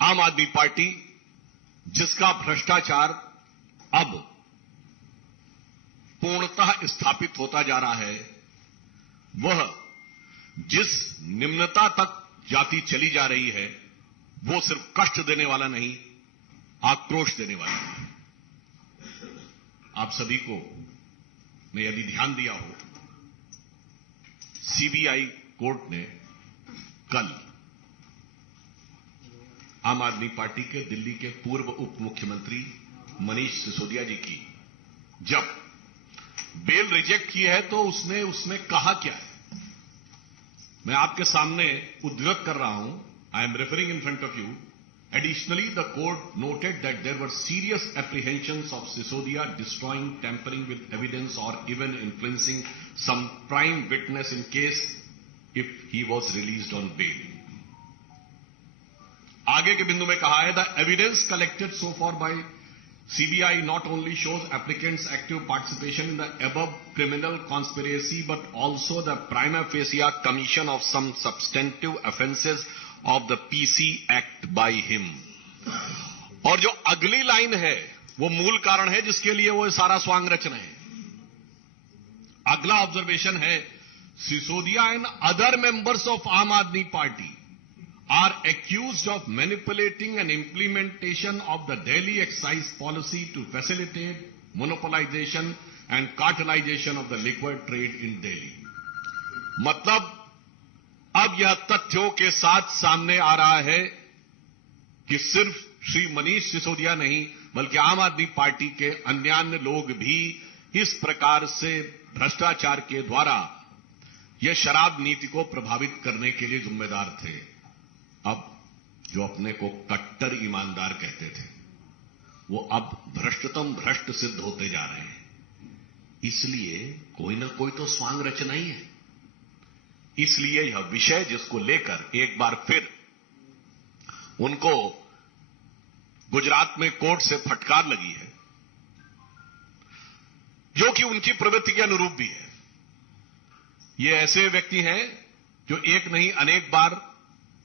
आम आदमी पार्टी जिसका भ्रष्टाचार अब पूर्णतः स्थापित होता जा रहा है, वह जिस निम्नता तक जाति चली जा रही है, वो सिर्फ कष्ट देने वाला नहीं, आक्रोश देने वाला है। आप सभी को ने यदि ध्यान दिया हो, सीबीआई कोर्ट ने कल आम आदमी पार्टी के दिल्ली के पूर्व उप मुख्यमंत्री मनीष सिसोदिया जी की जब बेल रिजेक्ट की है, तो उसमें कहा क्या है, मैं आपके सामने उद्धृत कर रहा हूं। I am referring in front of you. Additionally, the court noted that there were serious apprehensions of Sisodia destroying, tampering with evidence or even influencing some prime witness in case if he was released on bail. आगे के बिंदु में कहा है, the evidence collected so far by CBI not only shows applicants' active participation in the above criminal conspiracy but also the prima facie commission of some substantive offences of the PC Act by him. और जो अगली line है वो मूल कारण है जिसके लिए वो सारा स्वांग रच रहे हैं। अगला ऑब्जर्वेशन है, Sisodia and other members of आम आदमी party are accused of manipulating and implementation of the Delhi excise policy to facilitate monopolization and cartelization of the liquor trade in Delhi. मतलब अब यह तथ्यों के साथ सामने आ रहा है कि सिर्फ श्री मनीष सिसोदिया नहीं बल्कि आम आदमी पार्टी के अन्य लोग भी इस प्रकार से भ्रष्टाचार के द्वारा यह शराब नीति को प्रभावित करने के लिए जिम्मेदार थे। अब जो अपने को कट्टर ईमानदार कहते थे, वो अब भ्रष्टतम भ्रष्ट सिद्ध होते जा रहे हैं। इसलिए कोई ना कोई तो स्वांग रचना ही है। इसलिए यह विषय जिसको लेकर एक बार फिर उनको गुजरात में कोर्ट से फटकार लगी है, जो कि उनकी प्रवृत्ति के अनुरूप भी है। ये ऐसे व्यक्ति हैं जो एक नहीं अनेक बार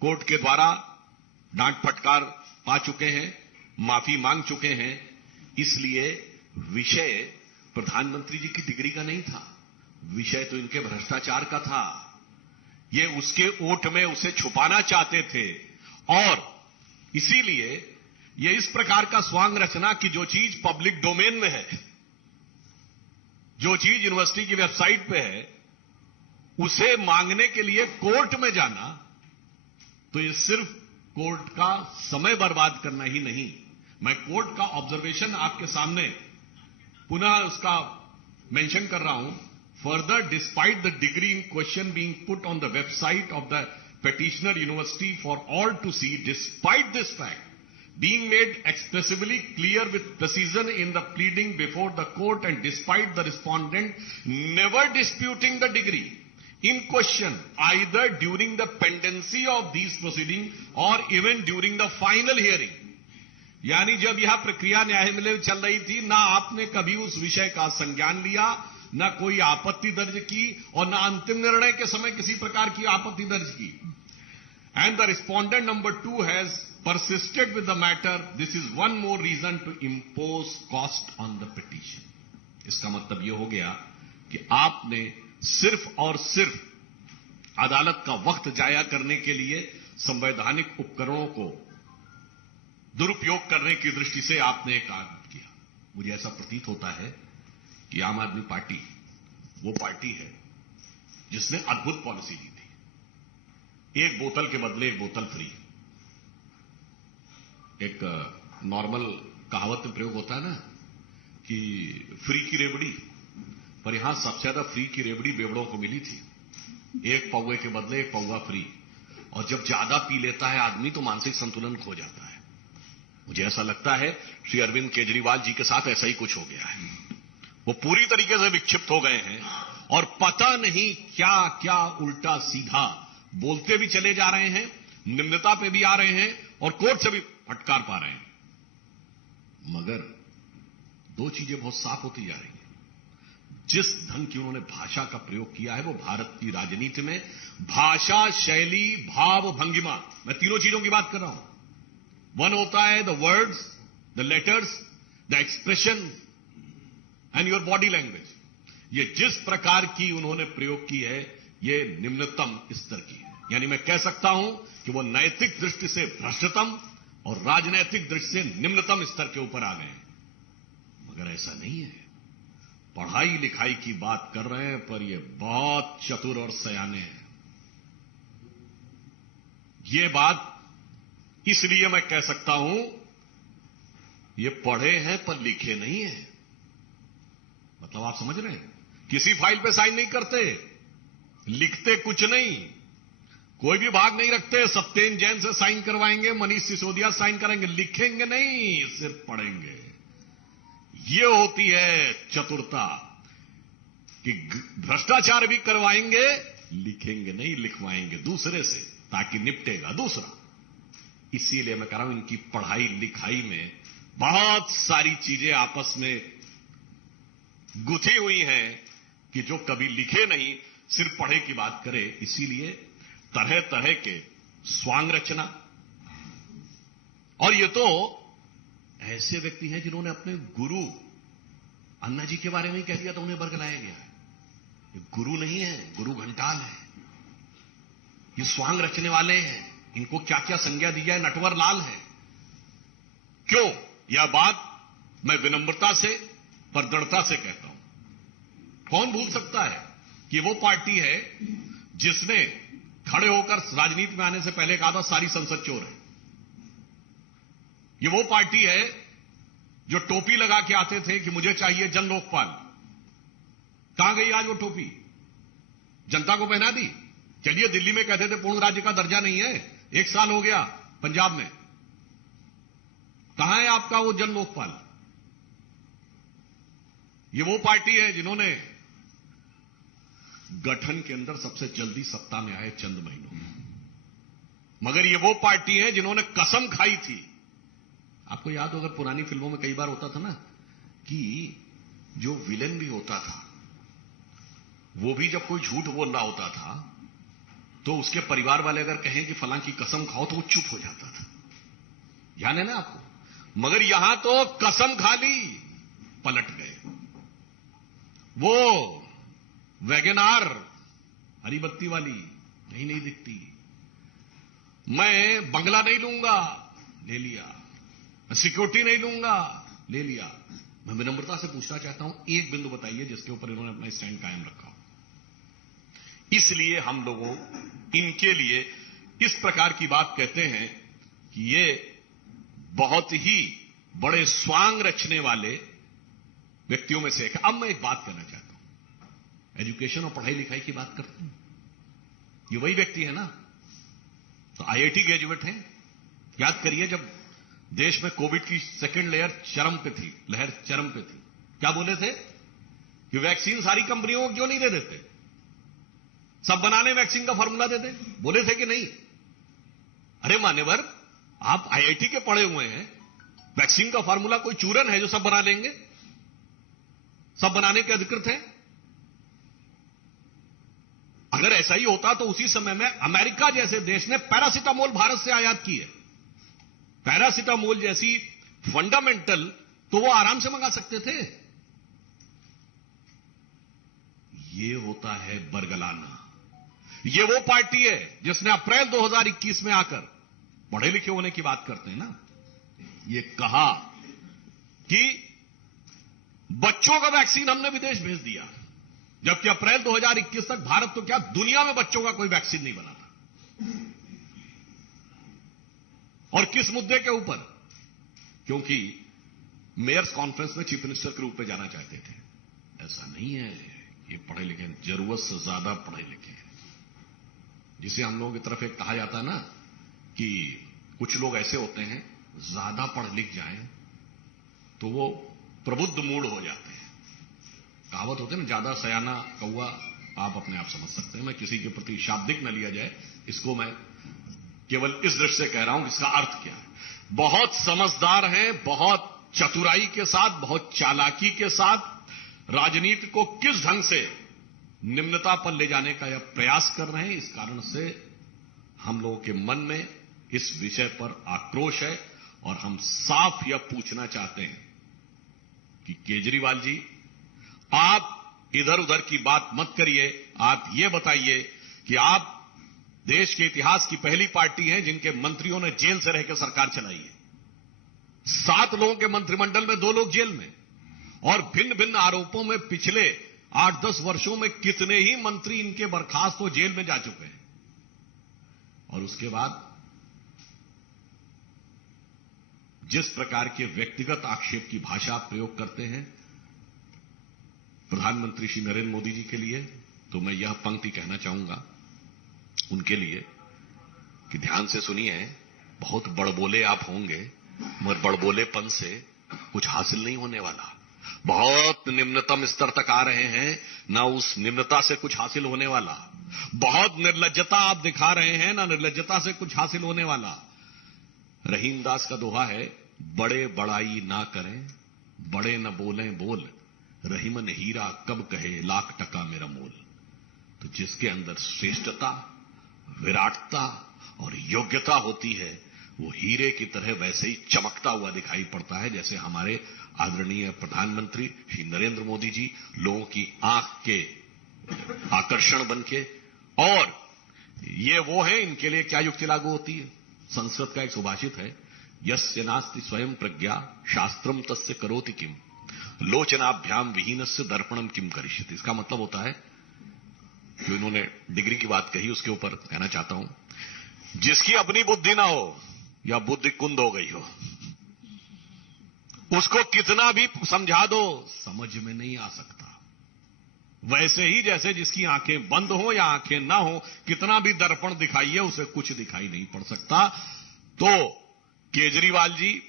कोर्ट के द्वारा डांट फटकार पा चुके हैं, माफी मांग चुके हैं। इसलिए विषय प्रधानमंत्री जी की डिग्री का नहीं था, विषय तो इनके भ्रष्टाचार का था। ये उसके ओट में उसे छुपाना चाहते थे और इसीलिए ये इस प्रकार का स्वांग रचना कि जो चीज पब्लिक डोमेन में है, जो चीज यूनिवर्सिटी की वेबसाइट पे है, उसे मांगने के लिए कोर्ट में जाना, तो ये सिर्फ कोर्ट का समय बर्बाद करना ही नहीं। मैं कोर्ट का ऑब्जर्वेशन आपके सामने पुनः उसका मेंशन कर रहा हूं। Further, despite the degree in question being put on the website of the petitioner university for all to see, despite this fact being made expressively clear with precision in the pleading before the court and despite the respondent never disputing the degree in question either during the pendency of these proceedings or even during the final hearing, यानी जब यह प्रक्रिया न्यायालय में चल रही थी, ना आपने कभी उस विषय का संज्ञान लिया, ना कोई आपत्ति दर्ज की और ना अंतिम निर्णय के समय किसी प्रकार की आपत्ति दर्ज की। And the respondent number 2 has persisted with the matter. This is one more reason to impose cost on the petition. इसका मतलब यह हो गया कि आपने सिर्फ और सिर्फ अदालत का वक्त जाया करने के लिए संवैधानिक उपकरणों को दुरुपयोग करने की दृष्टि से आपने काम किया। मुझे ऐसा प्रतीत होता है कि आम आदमी पार्टी वो पार्टी है जिसने अद्भुत पॉलिसी दी थी, एक बोतल के बदले एक बोतल फ्री। एक नॉर्मल कहावत में प्रयोग होता है ना कि फ्री की रेवड़ी, पर यहां सबसे ज्यादा फ्री की रेवड़ी बेवड़ों को मिली थी, एक पौवे के बदले एक पौवा फ्री। और जब ज्यादा पी लेता है आदमी तो मानसिक संतुलन खो जाता है। मुझे ऐसा लगता है श्री अरविंद केजरीवाल जी के साथ ऐसा ही कुछ हो गया है। वो पूरी तरीके से विक्षिप्त हो गए हैं और पता नहीं क्या क्या उल्टा सीधा बोलते भी चले जा रहे हैं, निम्नता पे भी आ रहे हैं और कोर्ट से भी फटकार पा रहे हैं। मगर दो चीजें बहुत साफ होती जा रही हैं। जिस ढंग की उन्होंने भाषा का प्रयोग किया है वो भारत की राजनीति में भाषा, शैली, भाव, भंगिमा, मैं तीनों चीजों की बात कर रहा हूं, वन होता है the words, the letters, the expression and your body language. ये जिस प्रकार की उन्होंने प्रयोग की है, ये निम्नतम स्तर की है। यानी मैं कह सकता हूं कि वो नैतिक दृष्टि से भ्रष्टतम और राजनैतिक दृष्टि से निम्नतम स्तर के ऊपर आ गए हैं। मगर ऐसा नहीं है। पढ़ाई लिखाई की बात कर रहे हैं, पर ये बहुत चतुर और सयाने हैं। ये बात इसलिए मैं कह सकता हूं, ये पढ़े हैं पर लिखे नहीं है। मतलब आप समझ रहे हैं, किसी फाइल पे साइन नहीं करते, लिखते कुछ नहीं, कोई भी भाग नहीं रखते। सत्येन जैन से साइन करवाएंगे, मनीष सिसोदिया साइन करेंगे, लिखेंगे नहीं, सिर्फ पढ़ेंगे। ये होती है चतुरता कि भ्रष्टाचार भी करवाएंगे, लिखेंगे नहीं, लिखवाएंगे दूसरे से, ताकि निपटेगा दूसरा। इसीलिए मैं कह रहा हूं, इनकी पढ़ाई लिखाई में बहुत सारी चीजें आपस में गुथी हुई हैं कि जो कभी लिखे नहीं, सिर्फ पढ़े की बात करे। इसीलिए तरह तरह के स्वांग रचना। और ये तो ऐसे व्यक्ति हैं जिन्होंने अपने गुरु अन्ना जी के बारे में ही कह दिया तो उन्हें बरगलाया गया। ये गुरु नहीं है, गुरु घंटाल है। ये स्वांग रचने वाले हैं। इनको क्या क्या संज्ञा दी जाए, नटवर लाल है। क्यों? यह बात मैं विनम्रता से पर दृढ़ता से कहता हूं। कौन भूल सकता है कि वो पार्टी है जिसने खड़े होकर राजनीति में आने से पहले कहा था सारी संसद चोर है। ये वो पार्टी है जो टोपी लगा के आते थे कि मुझे चाहिए जन लोकपाल। कहां गई आज वो टोपी? जनता को पहना दी। चलिए, दिल्ली में कहते थे पूर्ण राज्य का दर्जा नहीं है, 1 साल हो गया पंजाब में, कहां है आपका वो जन लोकपाल? ये वो पार्टी है जिन्होंने गठन के अंदर सबसे जल्दी सत्ता में आए चंद महीनों में। मगर ये वो पार्टी है जिन्होंने कसम खाई थी। आपको याद हो, अगर पुरानी फिल्मों में कई बार होता था ना कि जो विलेन भी होता था वो भी जब कोई झूठ बोल रहा होता था तो उसके परिवार वाले अगर कहें कि फलां की कसम खाओ तो वो चुप हो जाता था। ध्यान है ना आपको? मगर यहां तो कसम खा ली, पलट गए। वो वैगनार हरी बत्ती वाली नहीं दिखती। मैं बंगला नहीं लूंगा, ले लिया। मैं सिक्योरिटी नहीं लूंगा, ले लिया। मैं विनम्रता से पूछना चाहता हूं, एक बिंदु बताइए जिसके ऊपर इन्होंने अपना स्टैंड कायम रखा। इसलिए हम लोगों इनके लिए इस प्रकार की बात कहते हैं कि ये बहुत ही बड़े स्वांग रचने वाले व्यक्तियों में से एक है। अब मैं एक बात करना चाहता हूं, एजुकेशन और पढ़ाई लिखाई की बात करते हैं। ये वही व्यक्ति है ना, तो आईआईटी ग्रेजुएट हैं। याद करिए, जब देश में कोविड की सेकेंड लहर चरम पे थी, क्या बोले थे कि वैक्सीन सारी कंपनियों को क्यों नहीं दे देते, सब बनाने वैक्सीन का फॉर्मूला दे दे, बोले थे कि नहीं? अरे मान्यवर, आप आईआईटी के पढ़े हुए हैं, वैक्सीन का फॉर्मूला कोई चूरन है जो सब बना लेंगे? सब बनाने के अधिकृत हैं। अगर ऐसा ही होता तो उसी समय में अमेरिका जैसे देश ने पैरासिटामोल भारत से आयात की है। पैरासिटामोल जैसी फंडामेंटल तो वो आराम से मंगा सकते थे। ये होता है बरगलाना। ये वो पार्टी है जिसने अप्रैल 2021 में आकर, पढ़े लिखे होने की बात करते हैं ना, ये कहा कि बच्चों का वैक्सीन हमने विदेश भेज दिया, जबकि अप्रैल 2021 तक भारत तो क्या दुनिया में बच्चों का कोई वैक्सीन नहीं बना था। और किस मुद्दे के ऊपर? क्योंकि मेयर्स कॉन्फ्रेंस में चीफ मिनिस्टर के रूप में जाना चाहते थे। ऐसा नहीं है, ये पढ़े लिखे, जरूरत से ज्यादा पढ़े लिखे हैं। जिसे हम लोगों की तरफ एक कहा जाता है ना कि कुछ लोग ऐसे होते हैं, ज्यादा पढ़ लिख जाएं तो वो प्रबुद्ध मूड हो जाते हैं। कहावत होती है ना, ज्यादा सयाना कौवा, आप अपने आप समझ सकते हैं। मैं किसी के प्रति शाब्दिक न लिया जाए, इसको मैं केवल इस दृष्टि से कह रहा हूं कि इसका अर्थ क्या है। बहुत समझदार हैं, बहुत चतुराई के साथ, बहुत चालाकी के साथ राजनीति को किस ढंग से निम्नता पर ले जाने का यह प्रयास कर रहे हैं। इस कारण से हम लोगों के मन में इस विषय पर आक्रोश है और हम साफ यह पूछना चाहते हैं कि केजरीवाल जी, आप इधर उधर की बात मत करिए। आप ये बताइए कि आप देश के इतिहास की पहली पार्टी हैं जिनके मंत्रियों ने जेल से रहकर सरकार चलाई है। 7 लोगों के मंत्रिमंडल में 2 लोग जेल में, और भिन्न भिन्न आरोपों में पिछले 8-10 वर्षों में कितने ही मंत्री इनके बर्खास्त हो जेल में जा चुके हैं। और उसके बाद जिस प्रकार के व्यक्तिगत आक्षेप की भाषा आप प्रयोग करते हैं प्रधानमंत्री श्री नरेंद्र मोदी जी के लिए, तो मैं यह पंक्ति कहना चाहूंगा उनके लिए कि ध्यान से सुनिए। बहुत बड़बोले आप होंगे, मगर बड़बोलेपन से कुछ हासिल नहीं होने वाला। बहुत निम्नतम स्तर तक आ रहे हैं, ना उस निम्नता से कुछ हासिल होने वाला। बहुत निर्लज्जता आप दिखा रहे हैं, ना निर्लज्जता से कुछ हासिल होने वाला। रहीमदास का दोहा है, बड़े बड़ाई ना करें, बड़े न बोलें बोल, रहीमन हीरा कब कहे लाख टका मेरा मोल। तो जिसके अंदर श्रेष्ठता, विराटता और योग्यता होती है, वो हीरे की तरह वैसे ही चमकता हुआ दिखाई पड़ता है, जैसे हमारे आदरणीय प्रधानमंत्री श्री नरेंद्र मोदी जी लोगों की आंख के आकर्षण बनके। और ये वो है, इनके लिए क्या युक्ति लागू होती है। संस्कृत का एक सुभाषित है, यस्य नास्ति स्वयं प्रज्ञा शास्त्रम तस्य करोति किम, लोचनाभ्याम विहीनस्य दर्पणम किम करिष्यति। इसका मतलब होता है, जो इन्होंने डिग्री की बात कही उसके ऊपर कहना चाहता हूं, जिसकी अपनी बुद्धि ना हो या बुद्धि कुंद हो गई हो, उसको कितना भी समझा दो समझ में नहीं आ सकता। वैसे ही जैसे जिसकी आंखें बंद हो या आंखें ना हो, कितना भी दर्पण दिखाइए उसे कुछ दिखाई नहीं पड़ सकता। तो केजरीवाल जी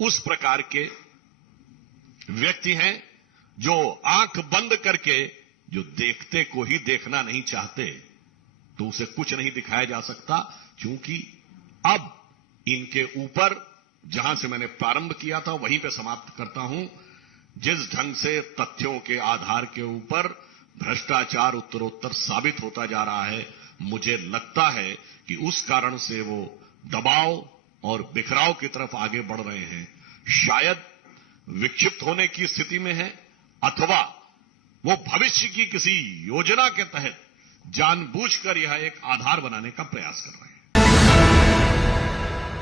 उस प्रकार के व्यक्ति हैं जो आंख बंद करके जो देखते को ही देखना नहीं चाहते, तो उसे कुछ नहीं दिखाया जा सकता। क्योंकि अब इनके ऊपर, जहां से मैंने प्रारंभ किया था वहीं पे समाप्त करता हूं, जिस ढंग से तथ्यों के आधार के ऊपर भ्रष्टाचार उत्तरोत्तर साबित होता जा रहा है, मुझे लगता है कि उस कारण से वो दबाव और बिखराव की तरफ आगे बढ़ रहे हैं। शायद विक्षिप्त होने की स्थिति में है, अथवा वो भविष्य की किसी योजना के तहत जानबूझकर यह एक आधार बनाने का प्रयास कर रहे हैं।